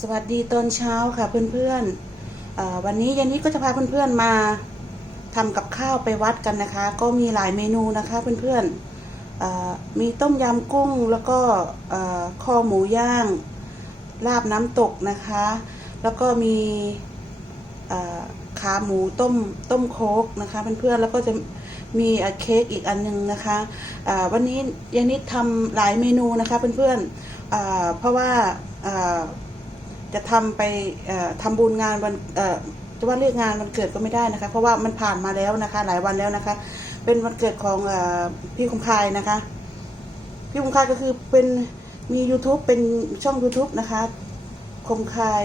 สวัสดีตอนเช้าค่ะเพื่อนๆเอ่อวันนี้ยันนี้ก็จะพาเพื่อนๆมาทำกับข้าวไปวัดกันนะคะ ก็มีหลายเมนูนะคะเพื่อนๆเอ่อมีต้มยำกุ้งแล้วก็เอ่อคอหมูย่าง ลาบน้ำตกนะคะ แล้วก็มีขาหมูต้มต้มโคกนะคะเพื่อนๆแล้วก็จะมีเค้กอีกอันหนึงนะคะวันนี้ยานิดทำหลายเมนูนะคะเพื่อนๆเอ่อเพราะว่า จะทำไปเอ่อทำบุญงานวันจะว่าเรียกงานวันเกิดก็ไม่ได้นะคะ เพราะว่ามันผ่านมาแล้วนะคะ หลายวันแล้วนะคะ เป็นวันเกิดของอพี่คมคายนะคะ พี่คมคายก็คือเป็นมี YouTube เป็นช่อง YouTube นะคะคมคาย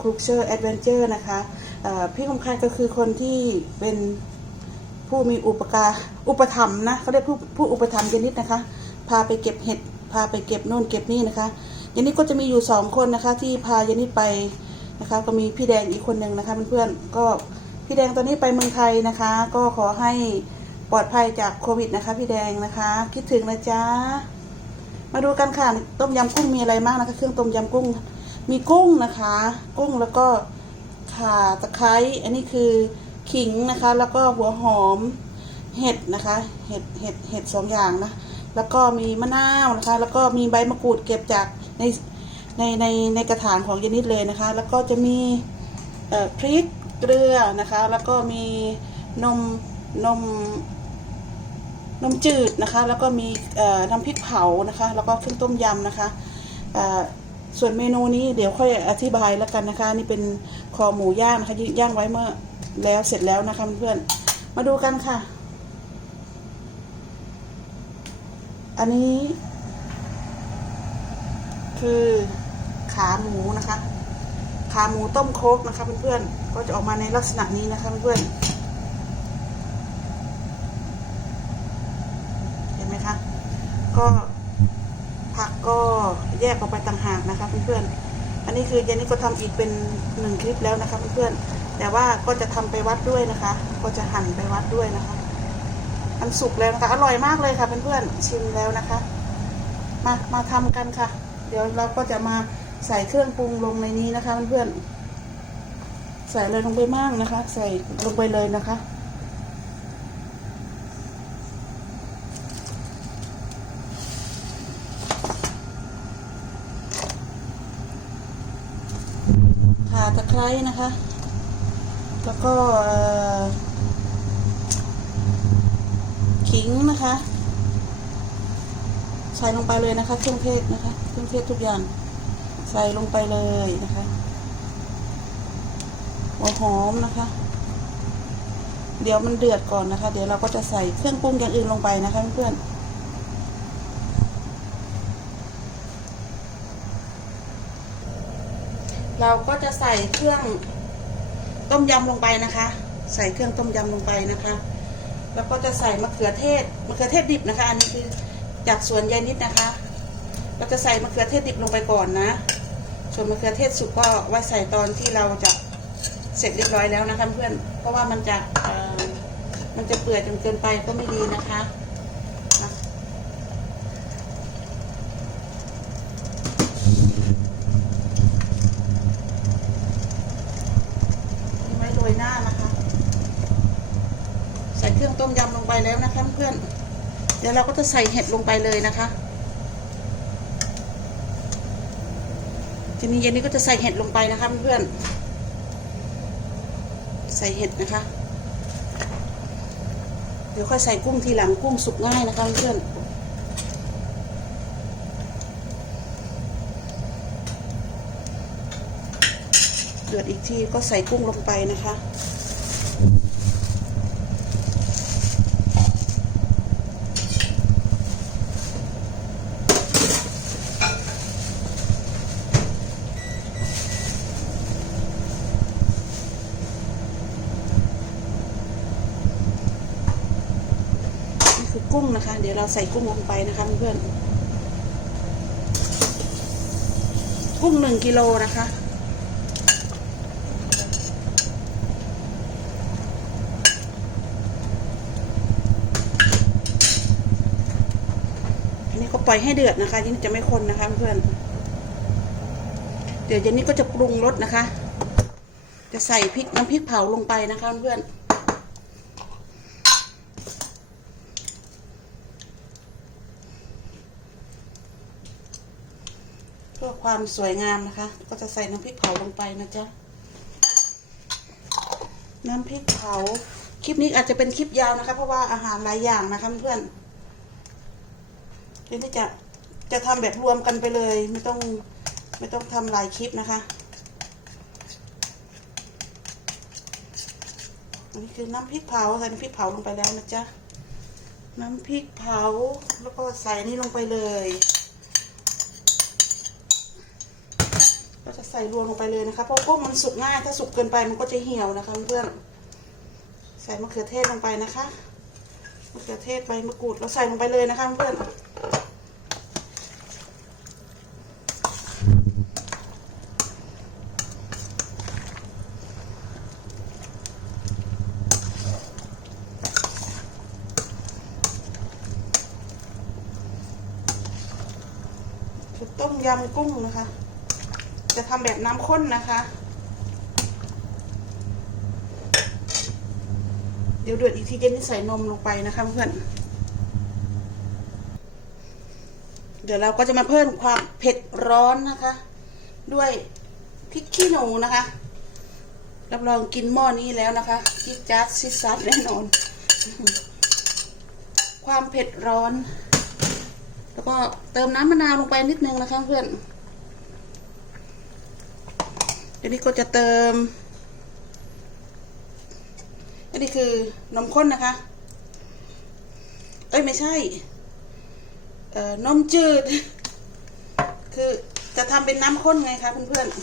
ครูเชอร์แอดเวนเจอร์นะคะพี่คมคายก็คือคนที่เป็นผู้มีอุปการอุปถัมนะเขาเรียกผู้ผู้อุปถัมยนิดนะคะ พาไปเก็บเห็ด พาไปเก็บโน่นเก็บนี่นะคะ ยานิดก็จะมีอยู่สองคนนะคะ ที่พายานิดไปนะคะ ก็มีพี่แดงอีกคนหนึ่งนะคะเพื่อนๆก็พี่แดงตอนนี้ไปเมืองไทยนะคะ ก็ขอให้ปลอดภัยจากโควิดนะคะ พี่แดงนะคะ คิดถึงนะจ๊ะมาดูกันค่ะต้มยำกุ้งมีอะไรบ้างนะคะเครื่องต้มยำกุ้งมีกุ้งนะคะ กุ้งแล้วก็ข่าตะไคร้อันนี้คือขิงนะคะ แล้วก็หัวหอมเห็ดนะคะ เห็ดเห็ดเห็ดสองอย่างนะแล้วก็มีมะนาวนะคะ แล้วก็มีใบมะกรูดเก็บจาก ในในในในกระถางของยานิดเลยนะคะ แล้วก็จะมีพริกเกลือนะคะ แล้วก็มีนมนมนมจืดนะคะ แล้วก็มีน้ำพริกเผานะคะ แล้วก็เครื่องต้มยำนะคะส่วนเมนูนี้เดี๋ยวค่อยอธิบายแล้วกันนะคะ นี่เป็นคอหมูย่างนะคะย่างไว้เมื่อแล้วเสร็จแล้วนะคะเพื่อนมาดูกันค่ะ อันนี้ คือขาหมูนะคะ ขาหมูต้มโคกนะคะเพื่อนๆก็จะออกมาในลักษณะนี้นะคะเพื่อนๆเห็นไหมคะก็ผักก็แยกออกไปต่างหากนะคะเพื่อนๆอันนี้คือเย็นนี้ก็ทำอีกเป็นหนึ่งคลิปแล้วนะคะเพื่อนๆแต่ว่าก็จะทำไปวัดด้วยนะคะ ก็จะหั่นไปวัดด้วยนะคะมันสุกแล้วนะคะ อร่อยมากเลยค่ะเพื่อนๆชิมแล้วนะคะ มามาทำกันค่ะ เดี๋ยวเราก็จะมาใส่เครื่องปรุงลงในนี้นะคะเพื่อนๆใส่เลยลงไปมากนะคะ ใส่ลงไปเลยนะคะข่าตะไคร้นะคะ แล้วก็ขิงนะคะ ส่ลงไปเลยนะคะเครื่องเทศนะคะ เครื่องเทศทุกอย่าง ใส่ลงไปเลยนะคะหัวหอมนะคะ เดี๋ยวมันเดือดก่อนนะคะ เดี๋ยวเราก็จะใส่เครื่องปรุงอย่างอื่นลงไปนะคะเพื่อนเราก็จะใส่เครื่องต้มยำลงไปนะคะ ใส่เครื่องต้มยำลงไปนะคะ แล้วก็จะใส่มะเขือเทศมะเขือเทศดิบนะคะ อันนี้คือ จากสวนยายนิดนะคะ เราจะใส่มะเขือเทศดิบลงไปก่อนนะ ส่วนมะเขือเทศสุกก็ไว้ใส่ตอนที่เราจะเสร็จเรียบร้อยแล้วนะคะเพื่อน เพราะว่ามันจะมันจะเปื่อยจนเกินไปก็ไม่ดีนะคะนี่ไว้โรยหน้านะคะ ใส่เครื่องต้มยำลงไปแล้วนะคะเพื่อน เดี๋ยวเราก็จะใส่เห็ดลงไปเลยนะคะทีนี้เย็นนี้ก็จะใส่เห็ดลงไปนะคะเพื่อนใส่เห็ดนะคะ เดี๋ยวค่อยใส่กุ้งทีหลังกุ้งสุกง่ายนะคะเพื่อนเดือดอีกทีก็ใส่กุ้งลงไปนะคะ กุ้งนะคะ เดี๋ยวเราใส่กุ้งลงไปนะคะเพื่อนๆกุ้งหนึ่งกิโลนะคะอันนี้ก็ปล่อยให้เดือดนะคะยิ่งจะไม่คนนะคะเพื่อนๆดี๋ยวเย็นนี้ก็จะปรุงรสนะคะ จะใส่พริกน้ำพริกเผาลงไปนะคะเพื่อนเความสวยงามนะคะ ก็จะใส่น้ำพริกเผาลงไปนะจ๊ะ น้ำพริกเผา คลิปนี้อาจจะเป็นคลิปยาวนะคะ เพราะว่าอาหารหลายอย่างนะคะเพื่อนเดี๋ยวนี้จะจะทำแบบรวมกันไปเลย ไม่ต้องไม่ต้องทำหลายคลิปนะคะอันนี้คือน้ำพริกเผาใส่น้ำพริกเผาลงไปแล้วนะจ๊ะ น้ำพริกเผาแล้วก็ใส่นี่ลงไปเลย ก็จะใส่รวมลงไปเลยนะคะ เพราะกุ้งมันสุกง่าย ถ้าสุกเกินไปมันก็จะเหี่ยวนะคะเพื่อนใส่มะเขือเทศลงไปนะคะมะเขือเทศใบมะกรูดเราใส่ลงไปเลยนะคะเพื่อนต้มยำกุ้งนะคะ จะทำแบบน้ำข้นนะคะ เดี๋ยวเดือดอีกทีเย็นนี่ใส่นมลงไปนะคะเพื่อนเดี๋ยวเราก็จะมาเพิ่มความเผ็ดร้อนนะคะ ด้วยพริกขี้หนูนะคะรับรองกินหม้อนี้แล้วนะคะจิ๊ดจ๊าดซิซัดแน่นอน ความเผ็ดร้อน แล้วก็เติมน้ำมะนาวลงไปนิดนึงนะคะเพื่อน ดี๋ยวนี้ก็จะเติม อันนี้คือนมข้นนะคะ เอ้ยไม่ใช่ เอ่อนมจืด คือจะทำเป็นน้ำข้นไงคะเพื่อนๆ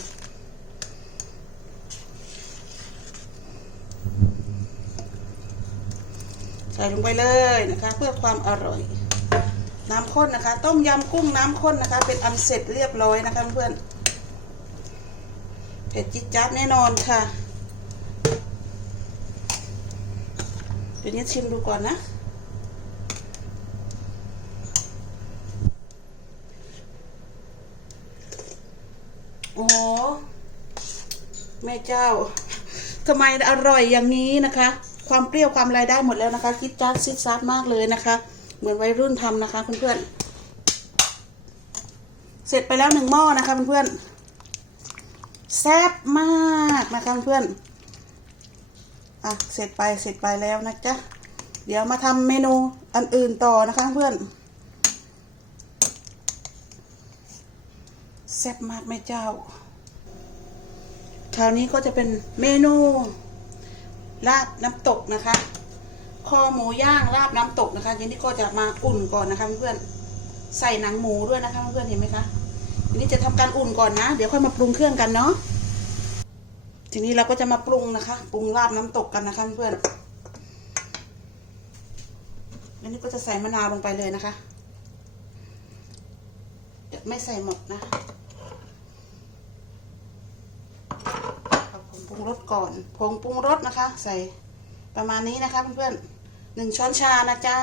ใส่ลงไปเลยนะคะเพื่อความอร่อย น้ำข้นนะคะ ต้มยำกุ้งน้ำข้นนะคะ เป็นอันเสร็จเรียบร้อยนะคะเพื่อน เผ็ดจิ๊ดจ๊าดแน่นอนค่ะ เดี๋ยวนี้ชิมดูก่อนนะ โอ้แม่เจ้าทำไมอร่อยอย่างนี้นะคะ ความเปรี้ยวความอะไรได้หมดแล้วนะคะคิดจ้าดซิดซาดมากเลยนะคะ เหมือนวัยรุ่นทำนะคะเพื่อนๆเสร็จไปแล้วหนึ่งหม้อนะคะเพื่อนๆ แซ่บมากนะคะเพื่อนอะเสร็จไปเสร็จไปแล้วนะจ๊ะเดี๋ยวมาทำเมนูอันอื่นต่อนะคะเพื่อนแซ่บมากแม่เจ้า คราวนี้ก็จะเป็นเมนูลาบน้ำตกนะคะ คอหมูย่างลาบน้ำตกนะคะทีนี้ก็จะมาอุ่นก่อนนะคะเพื่อนใส่หนังหมูด้วยนะคะเพื่อนเห็นไหมคะ ทีนี้จะทำการอุ่นก่อนนะ เดี๋ยวค่อยมาปรุงเครื่องกันเนาะทีนี้เราก็จะมาปรุงนะคะ ปรุงลาบน้ำตกกันนะคะเพื่อนๆอันนี้ก็จะใส่มะนาวลงไปเลยนะคะจะไม่ใส่หมดนะผงปรุงรสก่อนผงปรุงรสนะคะ ใส่ประมาณนี้นะคะเพื่อนๆหนึ่งช้อนชานะจ๊ะ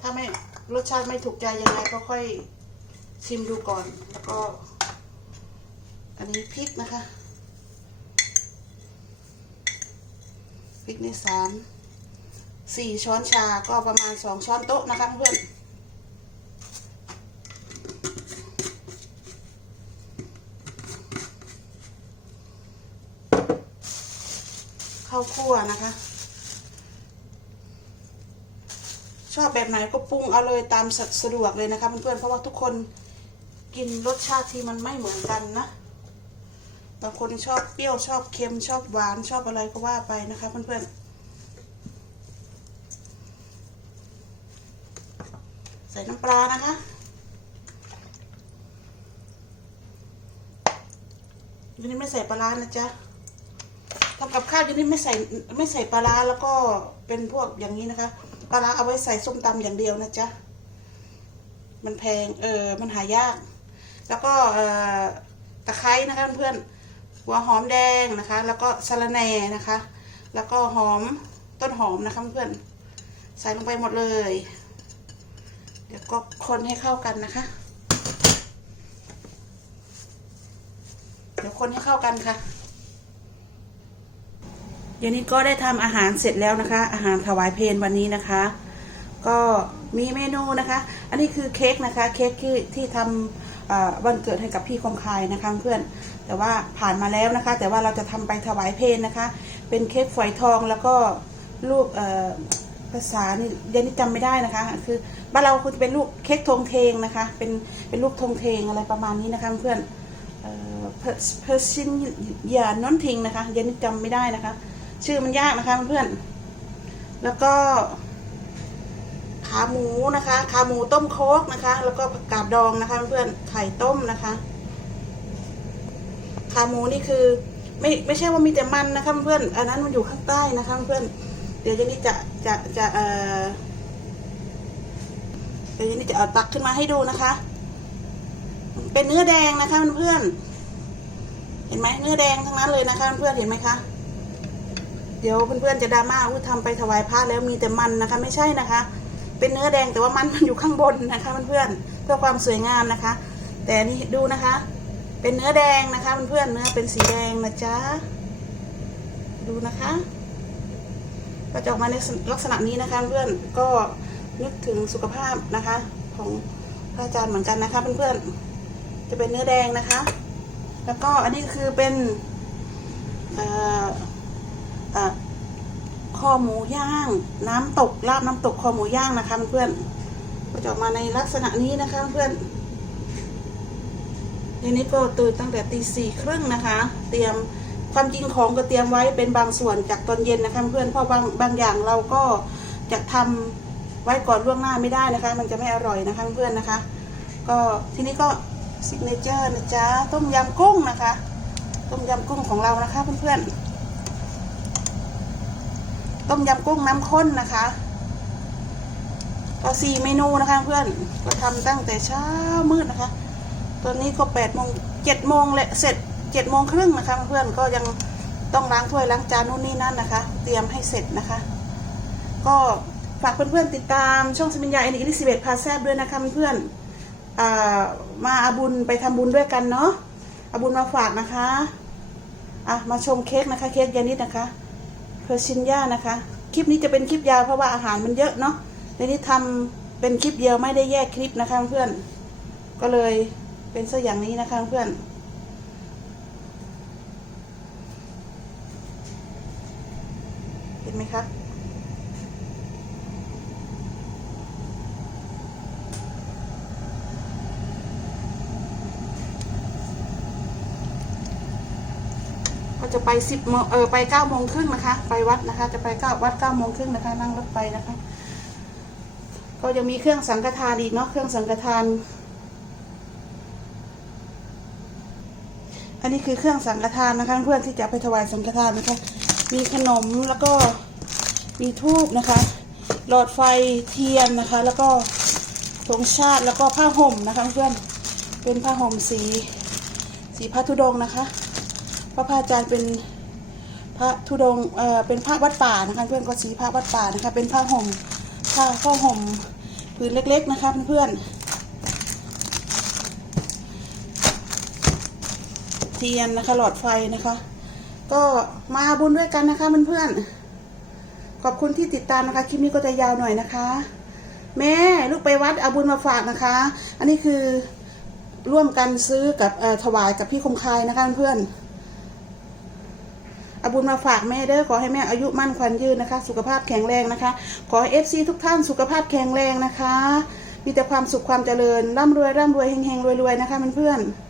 ถ้าไม่รสชาติไม่ถูกใจยังไงก็ค่อย ชิมดูก่อนแล้วก็ อันนี้พริกนะคะพริกนี่สามสี่ช้อนชาก็ประมาณสองช้อนโต๊ะนะคะเพื่อนข้าวคั่วนะคะ ชอบแบบไหนก็ปรุงเอาเลยตามสะดวกเลยนะคะเพื่อนๆเพราะว่าทุกคน กินรสชาติที่มันไม่เหมือนกันนะ บางคนชอบเปรี้ยวชอบเค็มชอบหวานชอบอะไรก็ว่าไปนะคะเพื่อนๆ ใส่น้ำปลานะคะยูนี่ไม่ใส่ปลาร้านะจ๊ะทำกับข้าวยูนี่ไม่ใส่ไม่ใส่ปลาร้าแล้วก็เป็นพวกอย่างนี้นะคะ ปลาร้าเอาไว้ใส่ส้มตำอย่างเดียวนะจ๊ะ มันแพง เออ มันหายาก แล้วก็ตะไคร้นะคะเพื่อนหัวหอมแดงนะคะ แล้วก็สะระแหน่นะคะ แล้วก็หอมต้นหอมนะคะเพื่อนใส่ลงไปหมดเลย เดี๋ยวก็คนให้เข้ากันนะคะ เดี๋ยวคนให้เข้ากันค่ะเดี๋ยวนี้ก็ได้ทำอาหารเสร็จแล้วนะคะ อาหารถวายเพลนวันนี้นะคะ ก็มีเมนูนะคะ อันนี้คือเค้กนะคะ เค้กที่ที่ทำ วันเกิดให้กับพี่คมคายนะคะเพื่อนแต่ว่าผ่านมาแล้วนะคะ แต่ว่าเราจะทำไปถวายเพลนนะคะ เป็นเค้กฝอยทองแล้วก็รูปภาษานี่เดี๋ยวนี้จำไม่ได้นะคะ คือบ้านเราคือจะเป็นรูปเค้กธงเทงนะคะ เป็นเป็นรูปธงเทงอะไรประมาณนี้นะคะเพื่อนเอ่อเพอร์ซินยานอนทิงนะคะเดี๋ยวนี้จำไม่ได้นะคะ ชื่อมันยากนะคะเพื่อนแล้วก็ ขาหมูนะคะ ขาหมูต้มโคกนะคะ แล้วก็ผักกาดดองนะคะ เพื่อนไข่ต้มนะคะ ขาหมูนี่คือ ไม่ไม่ใช่ว่ามีแต่มันนะคะเพื่อนอันนั้นมันอยู่ข้างใต้นะคะเพื่อนเดี๋ยวเจนี่จะจะจะเออเดี๋ยวเจนี่จะเอาตักขึ้นมาให้ดูนะคะ เป็นเนื้อแดงนะคะเพื่อนเห็นไหมเนื้อแดงทั้งนั้นเลยนะคะ เพื่อนเห็นไหมคะเดี๋ยวเพื่อนๆจะดราม่าอุ้ยทำไปถวายพระแล้วมีแต่มันนะคะ ไม่ใช่นะคะ เป็นเนื้อแดงแต่ว่ามันมันอยู่ข้างบนนะคะเพื่อนๆเพื่อความสวยงามนะคะ แต่นี่ดูนะคะ เป็นเนื้อแดงนะคะเพื่อนๆเนื้อเป็นสีแดงนะจ๊ะดูนะคะก็จะออกมาในลักษณะนี้นะคะเพื่อนก็นึกถึงสุขภาพนะคะ ของพระอาจารย์เหมือนกันนะคะเพื่อนๆจะเป็นเนื้อแดงนะคะ แล้วก็อันนี้คือเป็นอ่อเอ่อ คอหมูย่าง น้ำตกลาบน้ำตกคอหมูย่างนะคะเพื่อนก็จะออกมาในลักษณะนี้นะคะเพื่อนทีนี้ก็ตื่นตั้งแต่ตีสี่ครึ่งนะคะ เตรียมความจริงของก็เตรียมไว้เป็นบางส่วนจากตอนเย็นนะคะเพื่อนเพราะบางบางอย่างเราก็จะทำไว้ก่อนล่วงหน้าไม่ได้นะคะ มันจะไม่อร่อยนะคะเพื่อนนะคะ ก็ทีนี้ก็ซิกเนเจอร์นะจ๊ะต้มยำกุ้งนะคะ ต้มยำกุ้งของเรานะคะเพื่อนๆ ต้มยำกุ้งน้ำข้นนะคะก็สี่เมนูนะคะเพื่อนก็ทำตั้งแต่เช้ามืดนะคะ ตอนนี้ก็แปดโมงเจ็ดโมงเลยเสร็จเจ็ดโมงครึ่งนะคะเพื่อนก็ยังต้องล้างถ้วยล้างจานนู่นนี่นั่นนะคะ เตรียมให้เสร็จนะคะ ก็ฝากเพื่อนๆติดตามช่องสมิญญาเอ็นอิลิสิเบตพาแซบด้วยนะคะเพื่อนอมาอาบุญไปทำบุญด้วยกันเนาะอาบุญมาฝากนะคะอะมาชมเค้กนะคะ เค้กยานิดนะคะ อร์ชินยานะคะ คลิปนี้จะเป็นคลิปยาวเพราะว่าอาหารมันเยอะเนาะในนี้ทำเป็นคลิปเดียวไม่ได้แยกคลิปนะคะเพื่อน ก็เลยเป็นซะอย่างนี้นะคะเพื่อน เห็นไหมคะ ก็ จะไปสิบโมงเออไปเก้าโมงครึ่งนะคะ ไปวัดนะคะ จะไปเก้าวัดเก้าโมงครึ่งนะคะ นั่งรถไปนะคะ ก็ยังมีเครื่องสังฆทานอีกเนาะเครื่องสังฆทาน อันนี้คือเครื่องสังฆทานนะคะ เพื่อนที่จะไปถวายสังฆทานนะคะ มีขนมแล้วก็มีทูบนะคะ หลอดไฟเทียนนะคะ แล้วก็ธงชาติแล้วก็ผ้าห่มนะคะเพื่อนเป็นผ้าห่มสีสีพระธุดงนะคะ พระพระอาจารย์เป็นพระธุดงเอ่อเป็นพระวัดป่านะคะ เพื่อนก็สีพระวัดป่านะคะ เป็นผ้าห่มผ้าผ้าห่มผืนเล็ก ๆ นะคะเพื่อนๆเทียนนะคะ หลอดไฟนะคะ ก็มาบุญด้วยกันนะคะเพื่อนๆขอบคุณที่ติดตามนะคะคลิปนี้ก็จะยาวหน่อยนะคะ แม่ลูกไปวัดเอาบุญมาฝากนะคะ อันนี้คือร่วมกันซื้อกับถวายกับพี่คมคายนะคะเพื่อนๆ เอาบุญมาฝากแม่เด้อขอให้แม่อายุมั่นขวัญยืนนะคะ สุขภาพแข็งแรงนะคะ ขอให้เอฟซีทุกท่านสุขภาพแข็งแรงนะคะ มีแต่ความสุขความเจริญร่ำรวยร่ำรวยเฮงๆรวยๆนะคะเพื่อนๆ